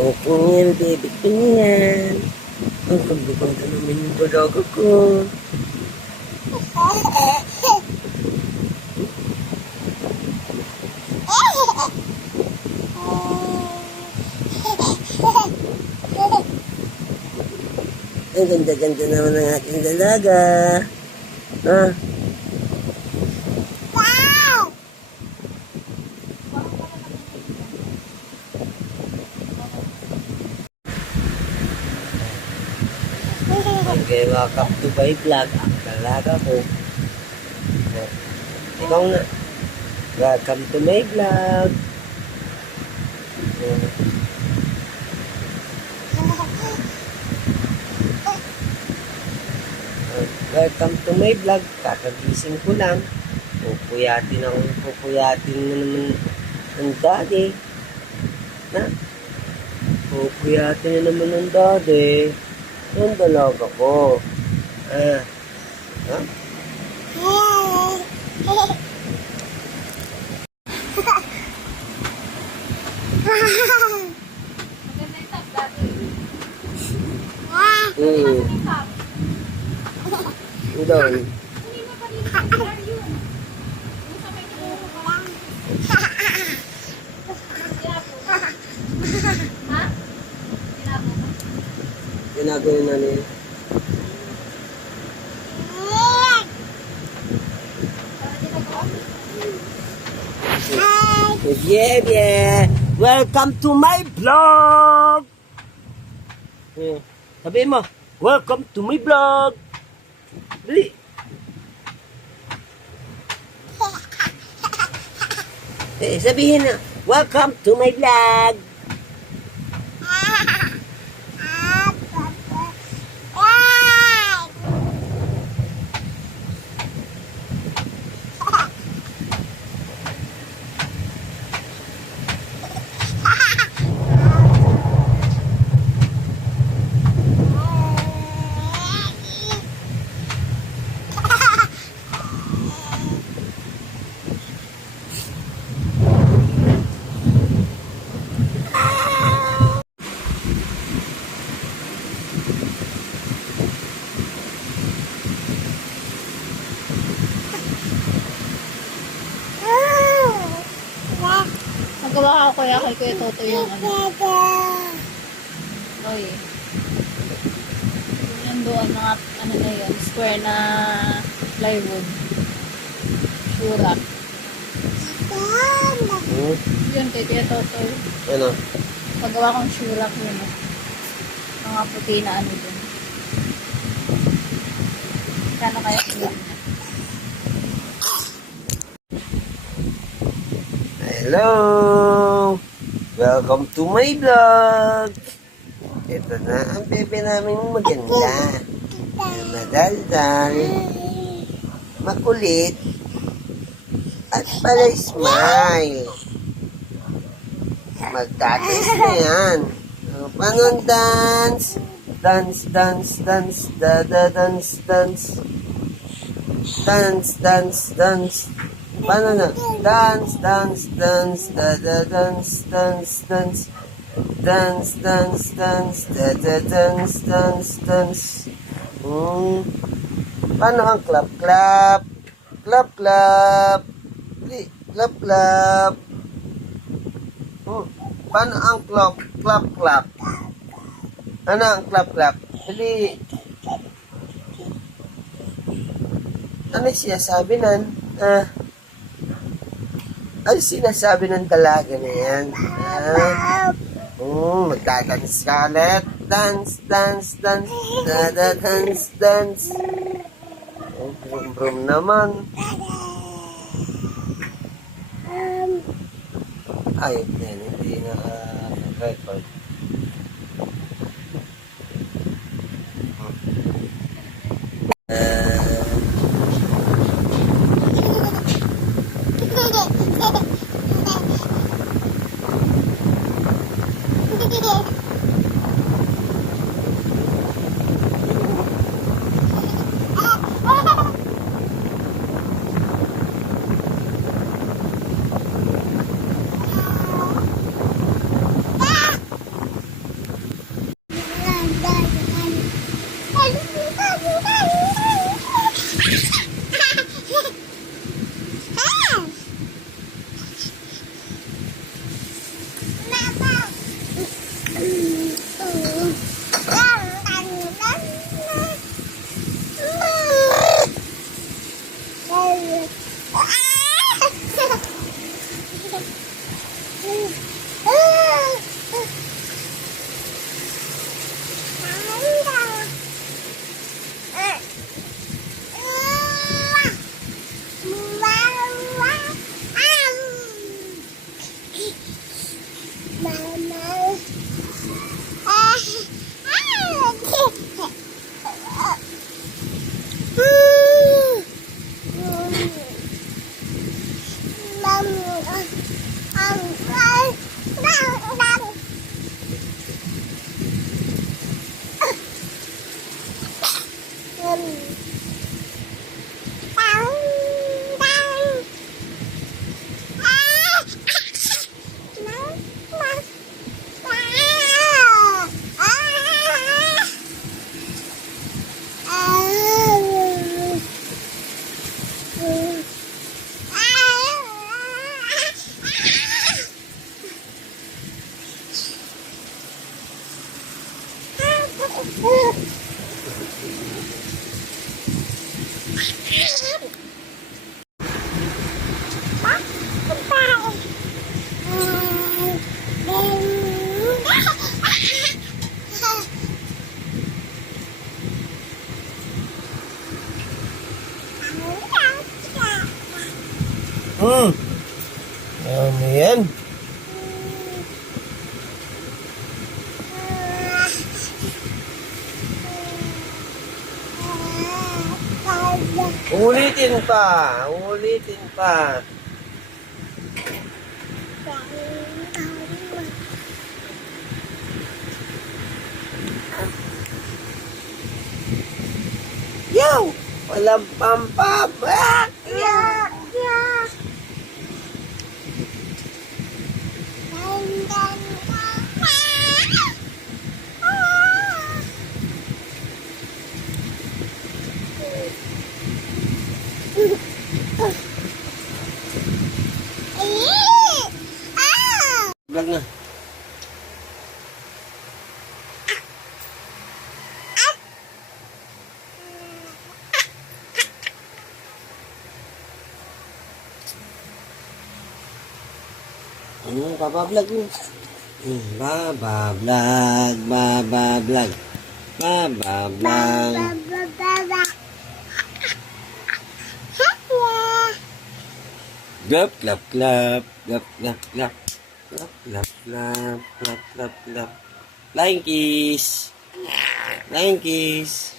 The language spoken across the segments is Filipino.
Opo yan, baby ko yan. Ang ganda naman yung dalaga ko. Ang ganda-ganda naman ng aking dalaga. Ah. Okay, welcome to my vlog. Ang dalaga ko. Ikaw na. Welcome to my vlog. Welcome to my vlog. Kakagising ko lang. Pupuyatin na naman ng daddy. Na? Pupuyatin na naman ng daddy. Yung dalaga ko. Ha? Doon. Ginagawin na niya. Yeah. Welcome to my vlog. Sabihin mo, welcome to my vlog. Dali. Sabihin na, welcome to my vlog. Nagawa ko kaya kay Kuya Toto yung oy. Yung doon mga na yun, square na plywood. Sura. Yun kay Kuya Toto. Ano? Pagawa kong shurak yun. Mga puti na ano dun. Kano kaya yun? Hello! Welcome to my vlog! Ito na ang bebe namin maganda. Madaldal, makulit, at pala smile. Magtatis na yan. Paano ang dance? Dance, dance. Dance. Paano na? Dance. Dance. Paano ang clap? Clap. Paano ang clap? Ano ang clap? Dali. Ano siya sabi nan? Ano sinasabi ng dalaga na yan? Magdadance ka ulit. Dance. Brum naman. Ay, hindi na-record. Ano yan? Ulitin pa. Ulitin pa. Yo! Walang pampam. Ah! Vlog na. Babablog mo. Babablog, babablog. Babablog. Glap, glap, glap. Glap, glap, glap. Glap, glap, glap. Glap, glap, glap. Flying kiss. Flying kiss.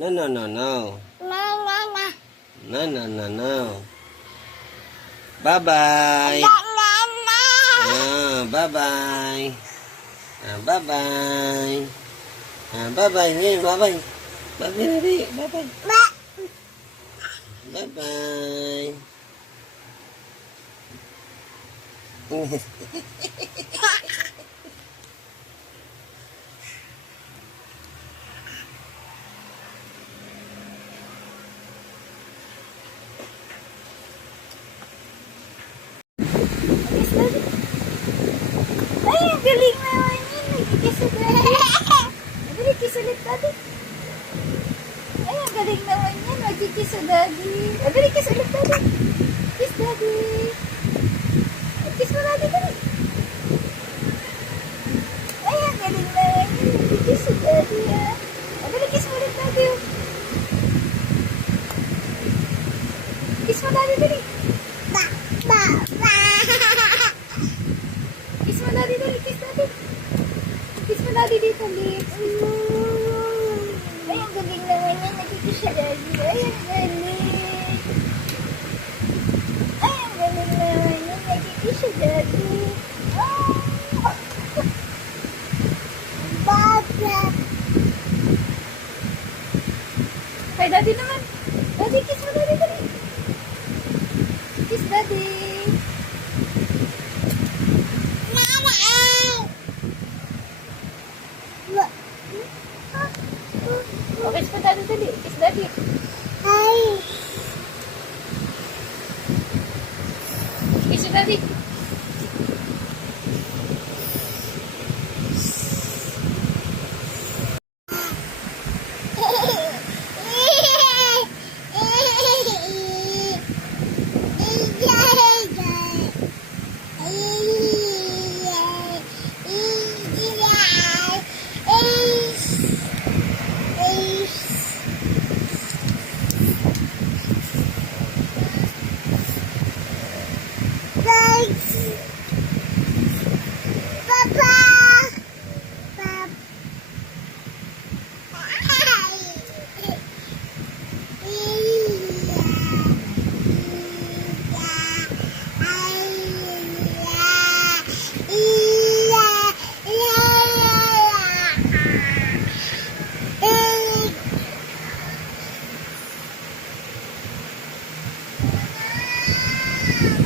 No, no, no, no. No, no, no, no. Bye-bye. Bye-bye. Bye-bye. Bye-bye. Ngayon, bye-bye. Bye-bye na rin. Bye-bye. Bye-bye. Ay, ang galing naman yun. Nagkikis ulit. Nagkikis ulit, Daddy. Ay, ang galing naman yun. Nagkikis ulit, Daddy. Nagkikis ulit, Daddy. Kiss, Daddy. Kiss mo, Daddy, Daddy. Ay, ang galing naman yun. Nagkikis ulit, Daddy, ah. Nagkikis mo ulit, Daddy. Kiss mo, Daddy, Daddy. Kiss mo, Daddy, Daddy. Kiss, Daddy. Kiss mo, Daddy, dito, lips. Ay, ang galing naman yan. Nagkikis siya, Daddy. Ay, ang galing. Ay, ang galing naman yan. Nagkikis siya, Daddy. Baba. Kay Daddy naman. Daddy, kiss mo, Daddy, Daddy. Kiss, Daddy. Oh, kiss mo, Daddy, Daddy. Kiss, Daddy. Kiss mo, Daddy.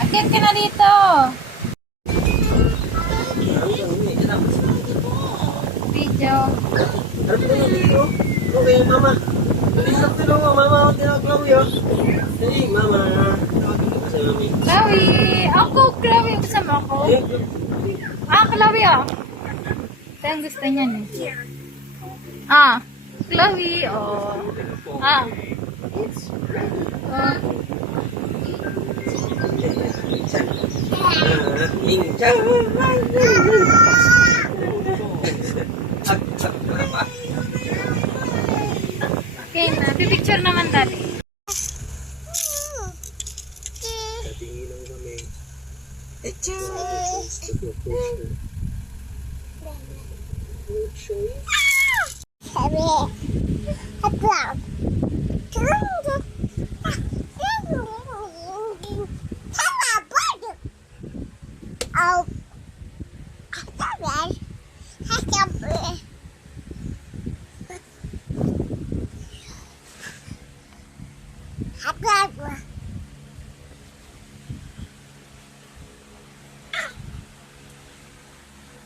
Akit ka na dito. Video. Okay, mama. Tinawag mo, mama. Tinawag lang yun. Hey, mama. Tawagin mo kasi. Chloe! Ako, Chloe. Kasama ako. Chloe, oh. Ito yung gusto niya, eh. Chloe, oh. Okay na. Pipicture naman dali.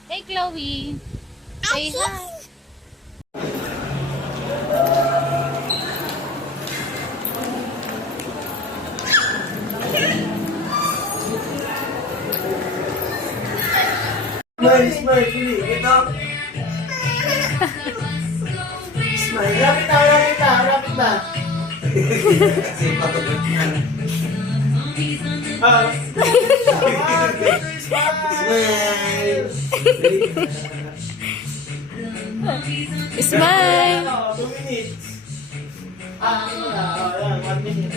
Hey, Chloe. Say hi. Smile, Chili. Ito. Smile. Rapid na. Kasi patulog yan. Smile. Smile. 2 minutes. Ayan, 1 minute.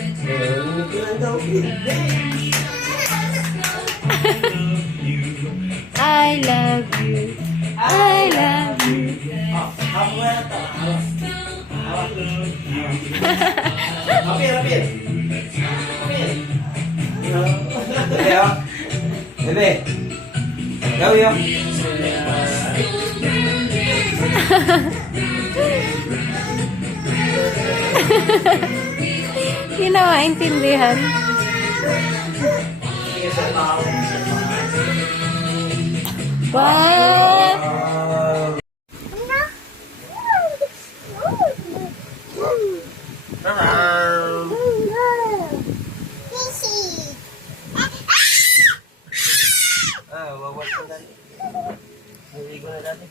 I love you. I love you. Ako nga ito. Rapid. Ayo. Bebe. Go, yo. Hindi na maintindihan. What? Wawat ko dali. Naligo na dali.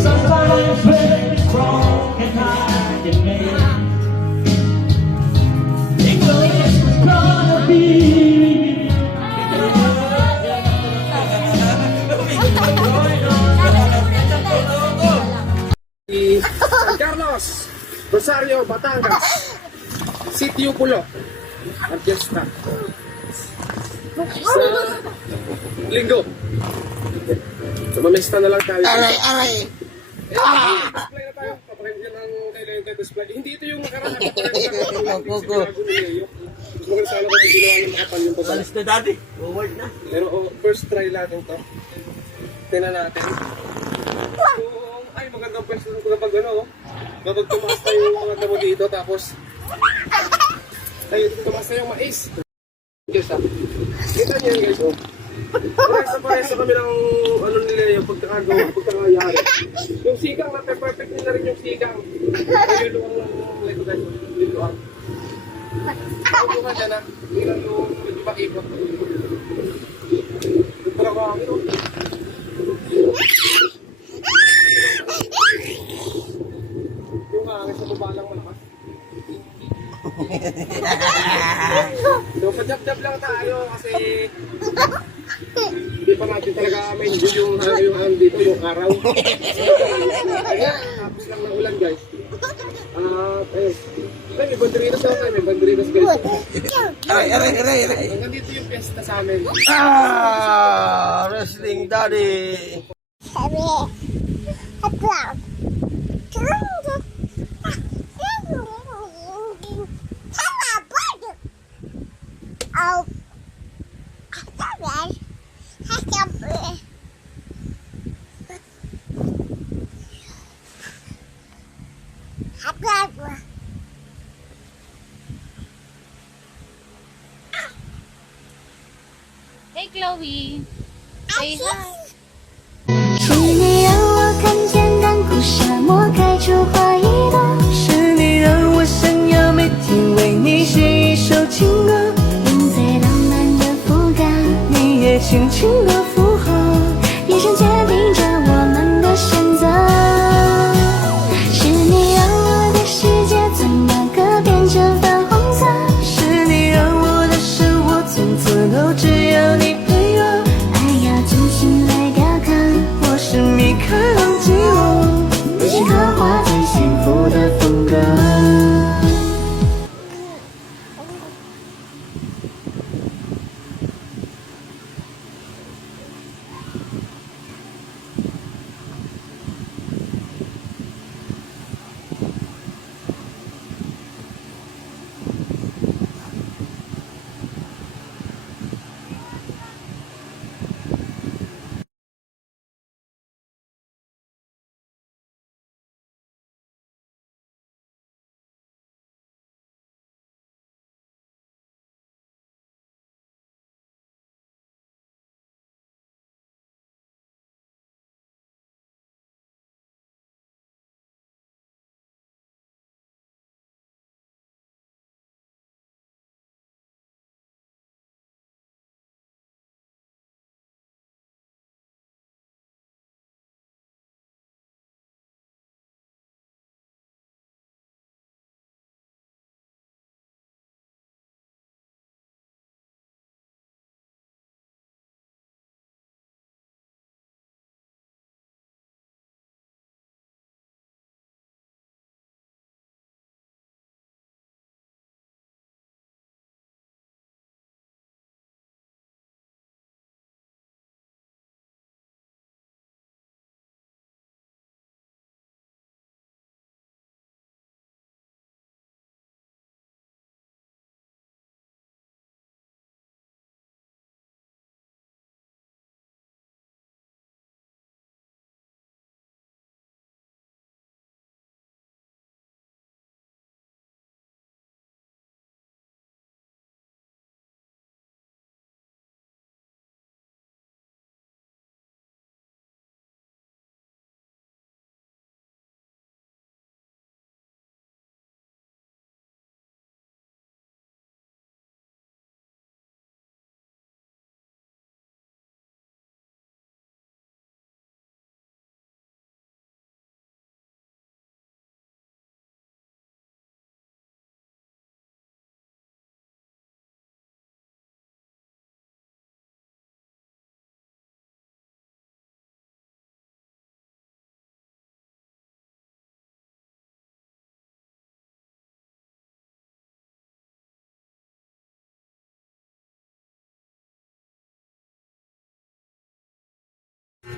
Sometimes when it's wrong and hard to make, it was gonna be. San Carlos, Rosario, Batangas, Sitio Pulo, Orquesta. Sa linggo. Mamesta na lang tayo. Aray! Display na tayo. Papakinggan ang kailangan display. Hindi ito yung nakaraan. Gusto ko rin sana kung ginawa ng mga pan yung baba. Alis na dati. Forward na. Pero first try natin to. Tingnan natin. Kung ay maagang pwesto ko kapag ano, kapag tumaas na yung mga damo dito, tapos ay, tumaas na yung mais. Guys, ha? Kita niyo yun, guys, oh. Paresa kami ng ano nila yung pagkakayari. Yung sigang, perfect nila rin yung sigang. Yung luwang ng ito, guys. Yung luwang. Yung luwang dyan, ha? Yung medyo makipot. Yung parang makakit, oh. Yung hangin sa baba lang malakas. So, pa-jab-jab lang tayo kasi hindi pa natin talaga ma-enjoy yung hangin dito, yung araw. Tapos lang ng ulan, guys. Ayun. Ay, may banderitas ako tayo, may banderitas, guys. Aray. Hanggang dito yung piyesta sa amin. Wrestling daddy. Hey, Chloe. Say hi. 是你让我看见干枯沙漠开出花一朵，是你让我想要每天为你写一首情歌，用最浪漫的副歌，你也轻轻地附和。眼神决定着我们的选择。是你让我的世界从那个变成粉红色，是你让我的生活从此都只要你陪我。爱要精心来雕刻，我是米开朗基罗，你是刻画最幸福的风格。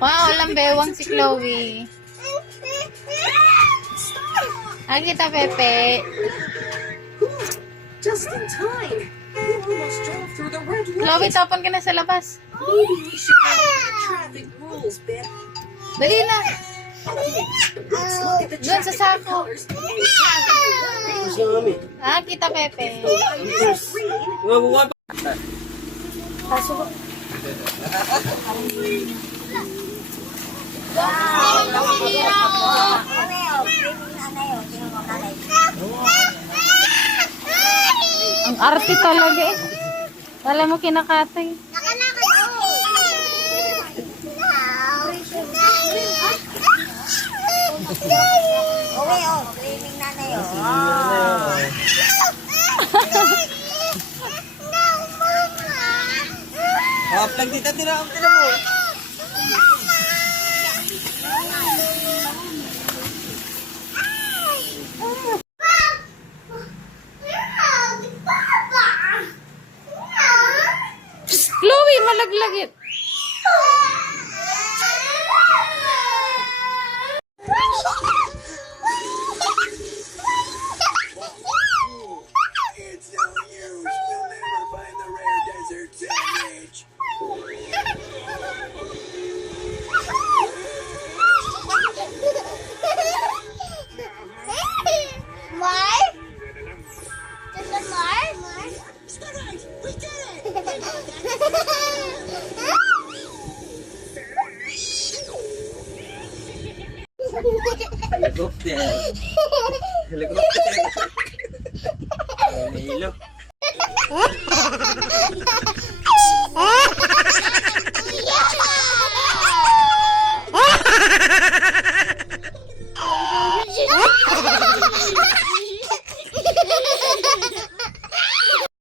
Wow, lambewang si Chloe. Kita, Pepe. Just in time. You almost drove through the red Chloe, light. tapon ka na sa labas. Maybe we should follow the traffic rules, Beth. Dali na. Doon sa sako. Tapos na kami. Ah, kita Pepe. Ngabuka pa. Pasok. Ang arte talaga eh. Wala mo kinakatay. Pag dito tinakap ka na mo. Chloe, malaglagit. It's no use. You'll never find the rare desert sandwich. Mark? Is it Mark? We did it! Helicopter. Helicopter. May hilo.